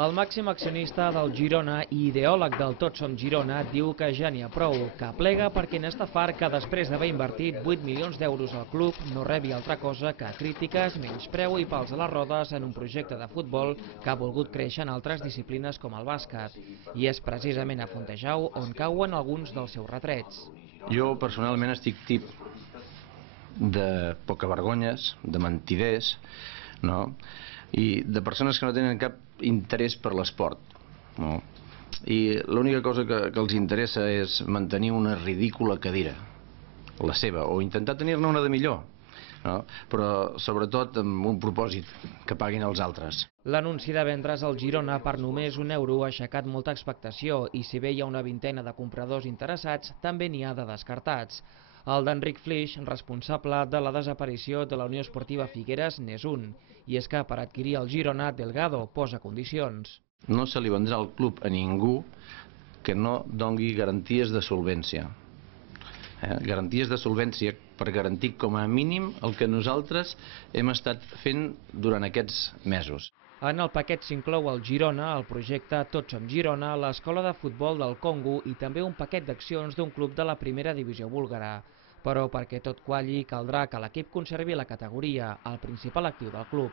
El màxim accionista del Girona i ideòleg del Tots som Girona diu que ja n'hi ha prou, que plega perquè n'està fart que després d'haver invertit 8 milions d'euros al club no rebi altra cosa que crítiques, menyspreu i pals a les rodes en un projecte de futbol que ha volgut créixer en altres disciplines com el bàsquet. I és precisament a Fontejau on cauen alguns dels seus retrets. Jo personalment estic tip de pocavergonyes, de mentiders, no? I de persones que no tenen cap interès per l'esport, no? I l'única cosa que els interessa és mantenir una ridícula cadira, la seva, o intentar tenir-ne una de millor, no? Però sobretot amb un propòsit, que paguin els altres. L'anunci de vendre's al Girona per només €1 ha aixecat molta expectació i si bé hi ha una vintena de compradors interessats, també n'hi ha de descartats. El d'Enric Flix, responsable de la desaparició de la Unió Esportiva Figueres, n'és un. I és que per adquirir el Girona, Delgado posa condicions. No se li vendrà el club a ningú que no dongui garanties de solvència. Garanties de solvència per garantir com a mínim el que nosaltres hem estat fent durant aquests mesos. En el paquet s'inclou el Girona, el projecte Tots som Girona, l'escola de futbol del Congo i també un paquet d'accions d'un club de la primera divisió búlgara. Però perquè tot qualli caldrà que l'equip conservi la categoria, el principal actiu del club.